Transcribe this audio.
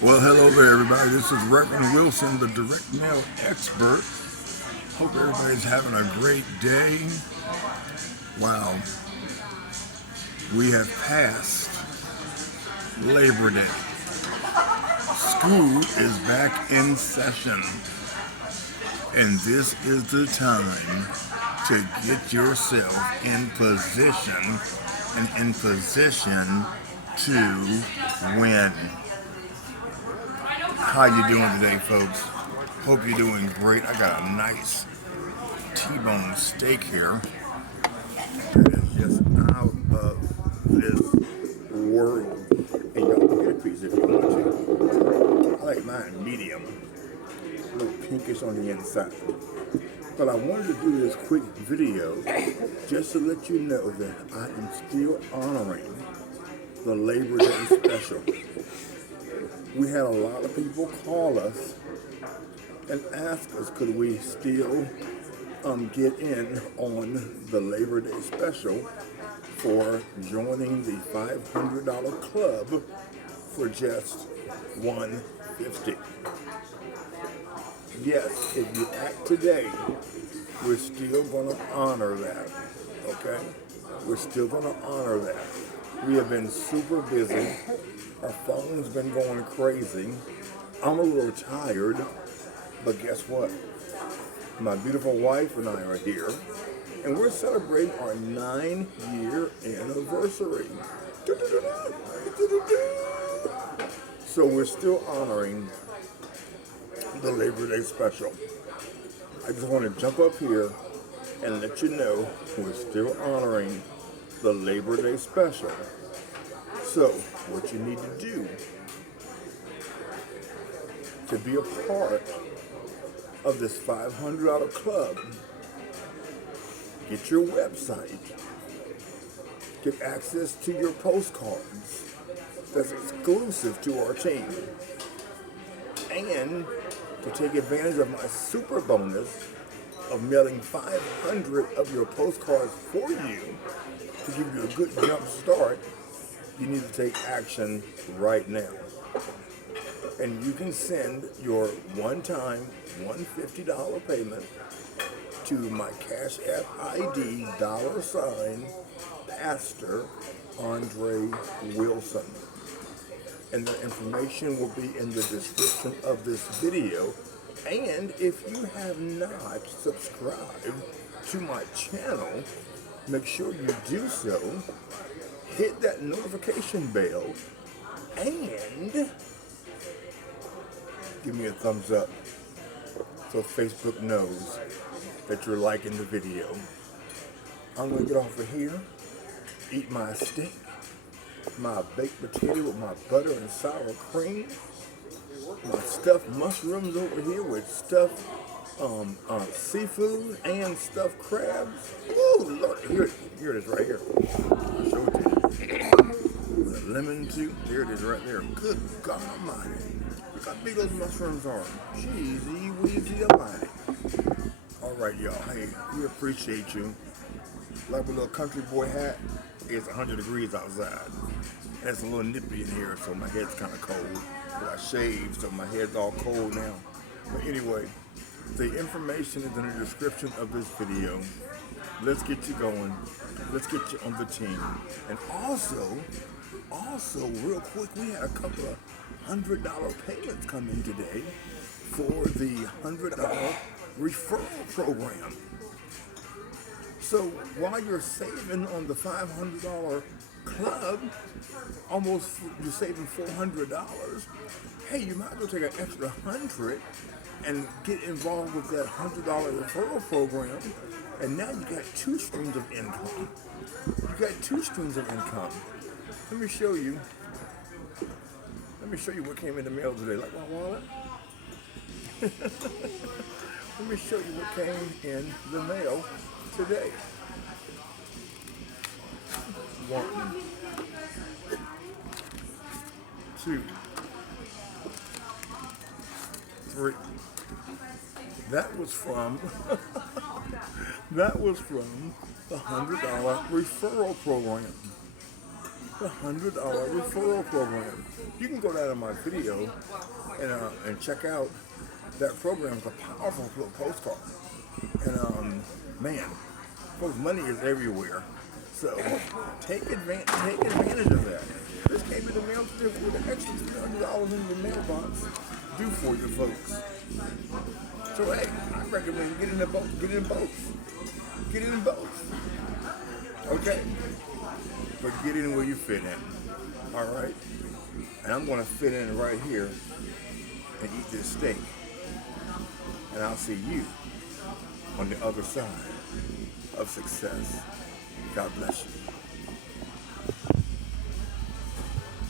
Well, hello there, everybody. This is Rev Andre Wilson, the direct mail expert. Hope everybody's having a great day. Wow. We have passed Labor Day. School is back in session. And this is the time to get yourself in position to win. How you doing today, folks? Hope you're doing great. I got a nice T-bone steak here. It is just out of this world. And y'all can get a piece if you want to. I like mine medium. A little pinkish on the inside. But I wanted to do this quick video just to let you know that I am still honoring the Labor Day special. We had a lot of people call us and ask us could we still get in on the Labor Day special for joining the $500 club for just $150. Yes, if you act today, we're still going to honor that, okay? We're still going to honor that. We have been super busy. Our phone's been going crazy. I'm a little tired, but guess what? My beautiful wife and I are here, and we're celebrating our 9-year anniversary. So we're still honoring the Labor Day special. I just want to jump up here and let you know we're still honoring the Labor Day special. So, what you need to do to be a part of this $500 club, get your website, get access to your postcards that's exclusive to our team, and to take advantage of my super bonus of mailing 500 of your postcards for you to give you a good jump start. You need to take action right now. And you can send your one-time $150 payment to my Cash App ID $PastorAndreWilson. And the information will be in the description of this video. And if you have not subscribed to my channel, make sure you do so. Hit that notification bell and give me a thumbs up so Facebook knows that you're liking the video. I'm going to get off of here, eat my steak, my baked potato with my butter and sour cream, my stuffed mushrooms over here with stuffed seafood and stuffed crabs. Ooh, Lord, here it is right here. I'll show it to you. With a lemon too. There it is right there. Good God Almighty. Look how big those mushrooms are. Cheesy, wheezy, almighty. All right, y'all. Hey, we appreciate you. Like my little country boy hat, it's 100 degrees outside. And it's a little nippy in here, so my head's kind of cold. But I shaved, so my head's all cold now. But anyway, the information is in the description of this video. Let's get you going. Let's get you on the team. And also, real quick, we had a couple of $100 payments come in today for the $100 referral program. So while you're saving on the $500 club, you're saving $400. Hey, you might as well take an extra $100 and get involved with that $100 referral program. And now you got 2 streams of income. Let me show you what came in the mail today. Like my wallet? Let me show you what came in the mail today. 1, 2, 3. That was from That was from the $100 referral program. The $100 referral program. You can go down to my video and check out that program. It's a powerful little postcard. And man, folks, money is everywhere. So take advantage of that. This came in the mail today. What an extra $300 in your mailbox do for you folks. So hey, I recommend get in both. Get in both. Okay? But get in where you fit in. Alright? And I'm gonna fit in right here and eat this steak. And I'll see you on the other side of success. God bless you.